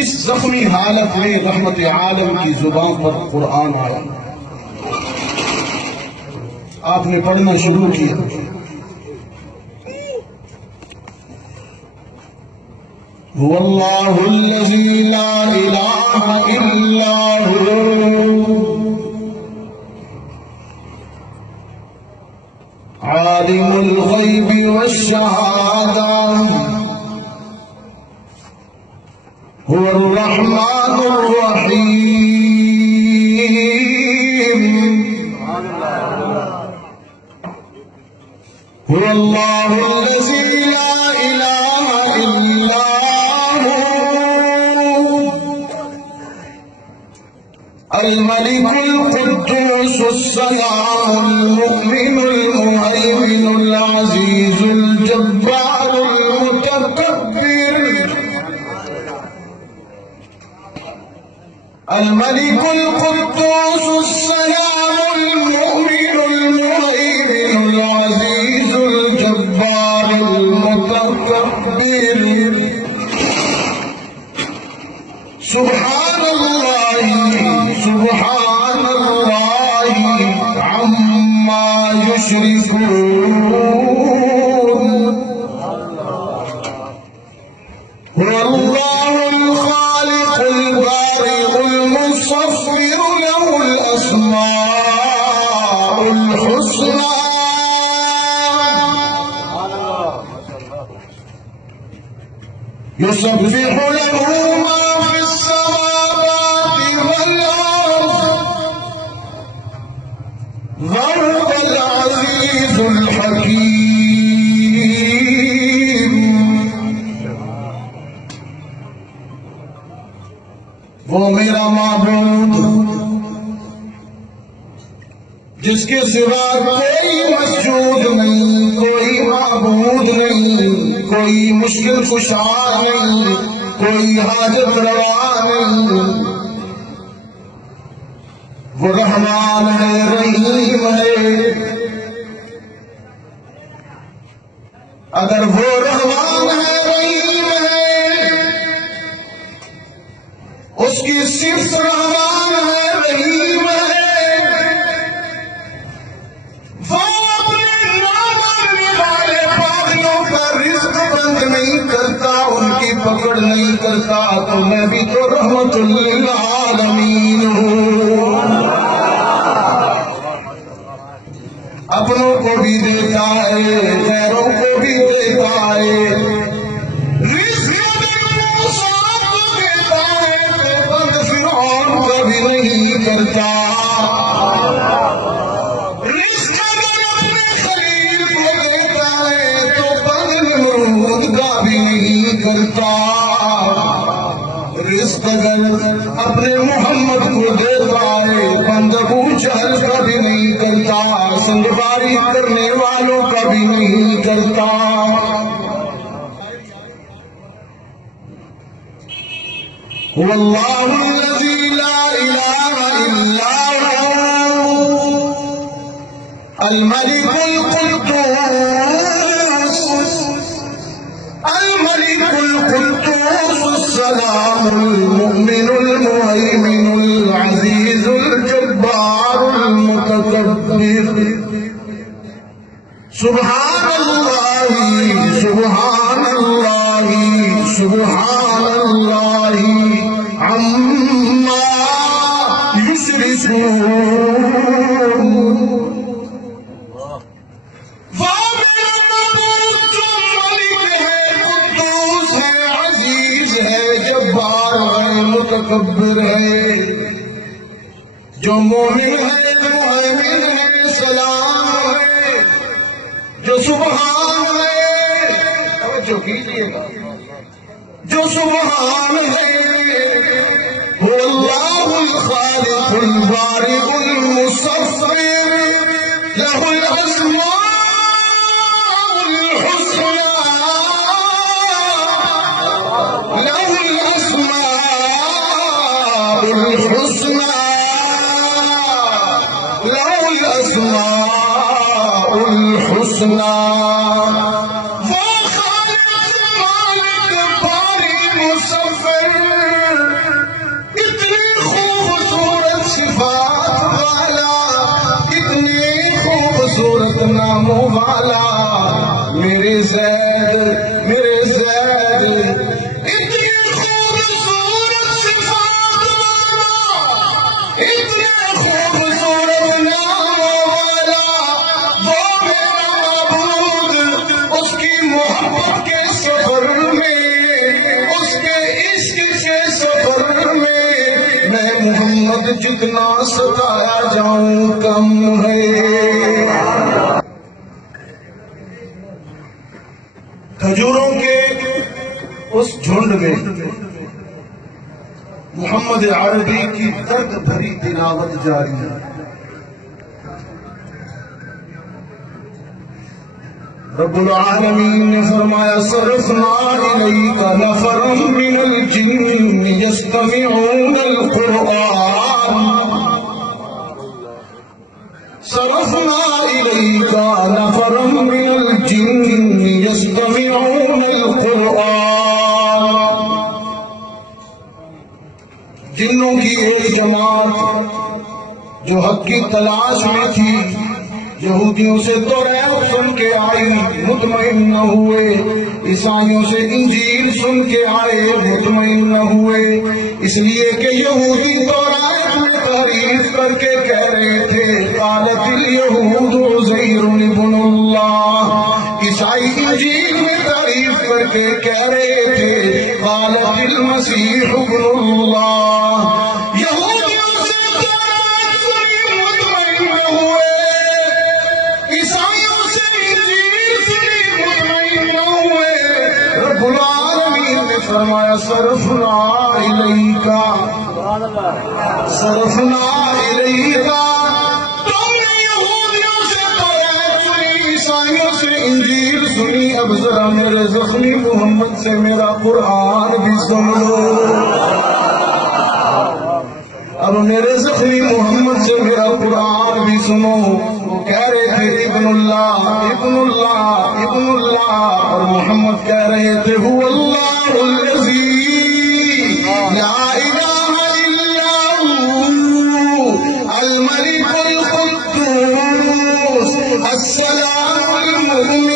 اس زخمی حالت میں رحمت عالم کی زبان پر قرآن آیا، آپ نے پڑھنا شروع کیا۔ هو اللہ الذی لا الہ الا هو عالم الغیب والشہادہ هو الرحمن الرحیم هو اللہ الذی لا الہ الا هو الملك القدوس السلام المؤمن المهيمن العزيز الجبار المتكبر الملك القدوس السلام المؤمن المهيمن العزيز الجبار المتكبر سبحان الله سبحان الله عما يشركون هو الله الخالق البارئ المصور له الأسماء الحسنى يسبح له ما في السماوات والأرض وهو العزيز الحكيم وہ میرا معبود جس کے سوا کوئی مسجود نہیں، کوئی معبود نہیں، کوئی مشکل کشا نہیں، کوئی حاجت روا نہیں، وہ رحمان ہے، رحیم ہے۔ اگر وہ رحمان ہے، رحیم ہے، اس کی صفت رحمان ہے، رحیم ہے، وہ اپنے نامانے والے پاگلوں کا رزق بند نہیں کرتا، ان کی پکڑ نہیں کرتا، تو میں بھی تو رحمت للعالمین ہوں۔ اپنوں کو بھی دیتا ہے، غیروں کو بھی دیتا ہے، رزق موسیٰ کو دیتا ہے، تو بند فرعون کو بھی نہیں کرتا، رزق اگر اپنے خلیل کو دیتا ہے تو بند نمرود کا بھی نہیں کرتا، رزق اگر اپنے محمد کو دیتا ہے بند ابو جہل کا بھی نہیں کرتا، سنگباری کرنے والوں کا بھی نہیں کرتا۔ هو اللہ الذی لا الہ الا هو الملك القدوس الملك القدوس السلام المؤمن المهيمن العزيز الجبار المتكبر سبحان الله سبحان الله سبحان الله عما يشركون متکبر ہے، جو مومن ہے، مؤمن ہے، سلام ہے، جو سبحان ہے، توجہ کیجیے گا، جو سبحان ہے، هو اللہ الخالق البارئ المصور له الاسماء الحسنى له الاسماء الحسنى له الاسماء الحسنى وہ خالق مالک باری مصور جتنا ستایا جاؤں کم ہے۔ کھجوروں کے اس جھنڈ میں محمد عربی کی درد بھری تلاوت جاری ہے۔ رب العالمین نے فرمایا صرفنا الیک نفرا من الجن یستمعون القرآن، صرفنا الیک نفرا من الجن یستمعون القرآن۔ جنوں کی ایک جماعت جو حق کی تلاش میں تھی، یہودیوں سے توریت سن کے آئی، مطمئن نہ ہوئے، عیسائیوں سے انجیل سن کے آئے، مطمئن نہ ہوئے، اس لیے کہ یہودی توریت میں تعریف کر کے کہہ رہے تھے قالت الیہود عزیر ابن اللہ، عیسائی انجیل میں تعریف کر کے کہہ رہے تھے قالت المسیح ابن اللہ۔ یہودیوں سے توریت سنی، مطمئن نہ ہوئے، عیسائیوں سے انجیل سنی، مطمئن نہ ہوئے، رب العالمین نے فرمایا صرفنا الیکا، صرفنا الیکا، تم نے یہودیوں سے توریت سنی، عیسائیوں سے انجیل سنی، اب ذرا میرے زخمی محمد سے میرا قرآن بھی سن لو، اب میرے زخمی محمد سے میرا قرآن بھی سنو۔ وہ کہہ رہے تھے ابن اللہ ابن اللہ ابن اللہ، اور محمد کہہ رہے تھے هو اللہ الذی لا الہ الا هو الملک القدوس السلام المؤمن